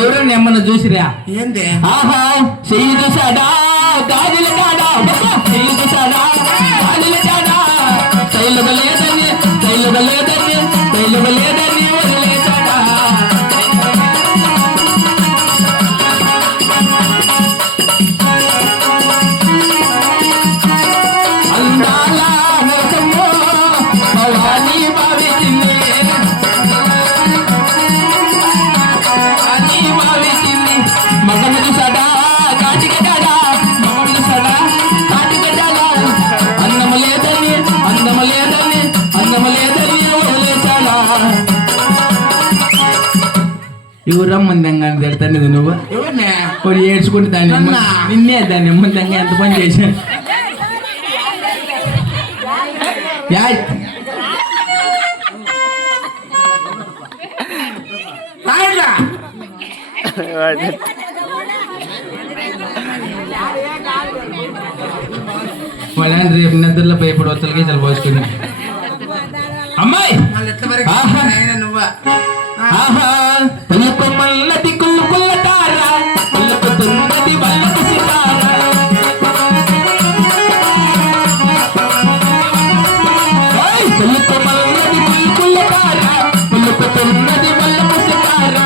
ఎవరన్నా ఏమన్నా చూసిరా? ఏంది? ఆహా చెయ్యి చూసాడా గాజుల కాడా, చెయ్యి చూసాడా గాజుల కాడా, తైలవ లేదని తైలవ లేదని తైలవ లేదని వదిలేసాడా. అందాల నరసమ్మో భవానీ భావించింది, మగను చూసాడా కాటికడా, మగను చూసాడా కాటికడా, అందము లేదని అందము లేదని అందము లేదని వదిలేసాడా. ఎవరమ్మందంగా తిడతాను నువ్వు? ఎవరిని? వాడు ఏడ్చుకుంటే దాన్ని నిన్నే దాన్ని అమ్మందంగా ఎంత పని చేశాను. వాళ్ళని రేపు నిద్రలో భయపడి వచ్చలకి చాలా పోసుకుని అమ్మాయి నువ్వా? పలుకు మల్లది కుళ్ళు కుల్లటారా, పలుకు తున్నది వల్లపు సితారా, పలుకు మల్లది కుళ్ళు కుల్లటారా, పలుకు తున్నది వల్లపు సితారా.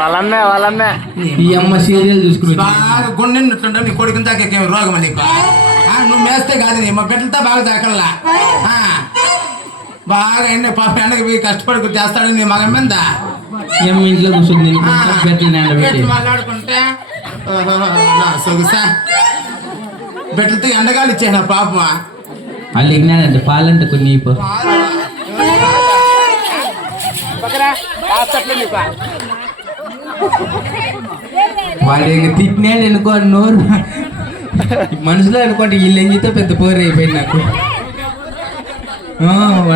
వాళ్ళమ్మే ఈ అమ్మ సీరియల్ చూసుకుని బాగా గుండె నీ కొడుకుని తాకేం రోగం నీకు. నువ్వు మేస్తే కాదు నీ మా బిడ్డలతో బాగా తాకల్లా. బాగా ఎన్ని పాప ఎండకి పోయి కష్టపడి చేస్తాడు నీ మగ మీద ఇంట్లో కూర్చొని మాట్లాడుకుంటే సొగుసా బిడ్డలతో ఎండగాలు ఇచ్చాను పాప. వాళ్ళు ఎగినాడంటే పాలంటే కొన్ని వాడు తిట్టినాడు అనుకో నోరు మనసులో అనుకోండి వీళ్ళు ఎంజితో పెద్ద పోరు అయిపోయింది నాకు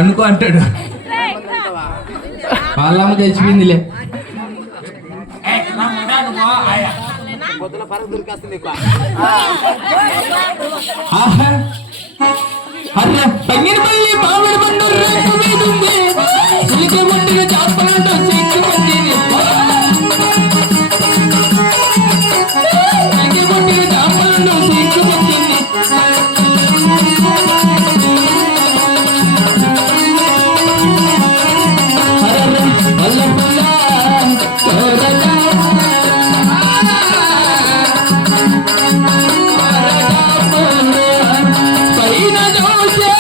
అనుకో అంటాడు. వాళ్ళమ్మ తెలిసిపోయిందిలే. పంగినపల్లి మామిడి పండు రేపు మీద ఉంది, చిలికే ముట్టిన చాపలంటూ చిక్కు పట్టింది, చిలికే ముట్టిన చాపలంటూ చిక్కు పట్టింది. వల్ల పుల్ల పైన చూసే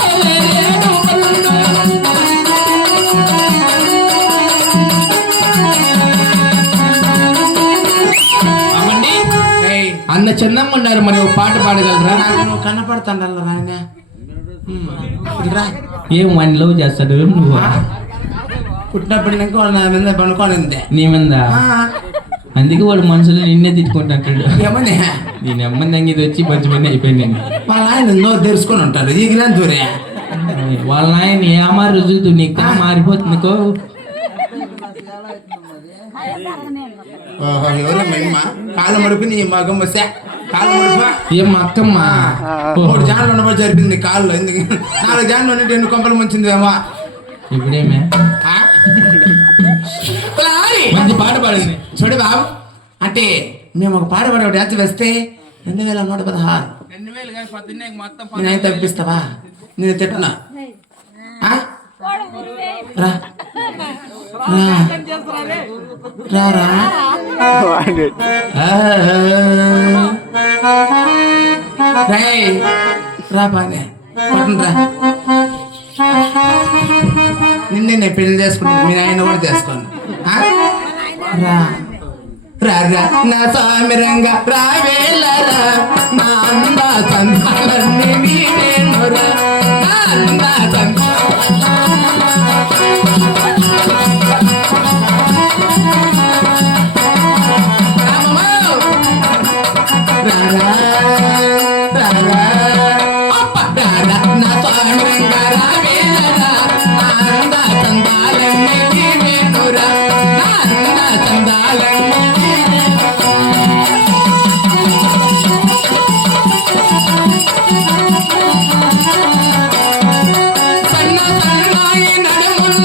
అన్న చిన్నమ్మ ఉన్నారు, మరి ఒక పాట పాడగలరా? నువ్వు కనపడతాను నాయన. ఏం వన్ లవ్ చేస్తాడు నువ్వు? పుట్టినప్పటి నుంచి వాడు నా మీద పనుకోనింది. నీ మీద అందుకే వాడు మనసులో నిన్నే తిట్టుకుంటాడు. ఏమని నేను అమ్మంది ఇది వచ్చి మంచి పని అయిపోయింది. వాళ్ళ ఆయన నోరు తెరుచుకొని ఉంటాడు. ఈగిలా దూరే వాళ్ళ ఆయన ఏమా రుజువుతూ నీకు మారిపోతుందికో. ఎవరో మహిమ కాలు మడుపు నీ మగమ్మ కాలు మడుపా ఏం మా అక్కమ్మ 3 జాన్లు ఉండబోయి జరిపింది కాళ్ళు. ఎందుకు 4 జాన్లు ఉన్నట్టు 2 కొంపలు ముంచింది ఏమో. ఇప్పుడేమే మంచి పాట పాడింది చూడు బాబు. అంటే మేము ఒక పాట పాడే డ్యాన్స్ వేస్తే 2116 నేను తప్పిస్తావా? నేను తిట్టనా? రా రా రా రా బానే రా. నిన్నే నేను పెళ్లి చేసుకుంటాను, మీ ఆయన కూడా చేసుకోను. రా రా రా నా సామిరంగా రావేలరా, నా అందా సంతాలన్నీ నీవేనురా, నా అందా నా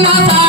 నా